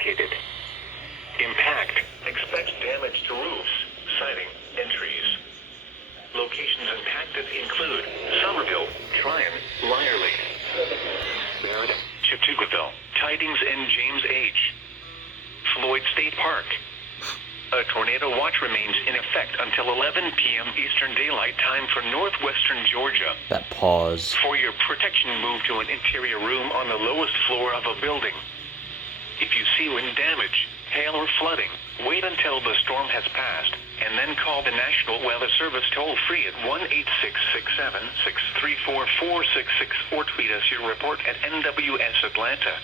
located. Impact. Expect damage to roofs, siding, and trees. Locations impacted include Somerville, Tryon, Lyerly, Meriden, Chattoogaville, Tidings, and James H. Floyd State Park. A tornado watch remains in effect until 11 p.m. Eastern Daylight Time for northwestern Georgia. That pause. For your protection, move to an interior room on the lowest floor of a building. If you see wind damage, hail, or flooding, wait until the storm has passed, and then call the National Weather Service toll-free at 1-866-7-634-466 or tweet us your report at NWS Atlanta.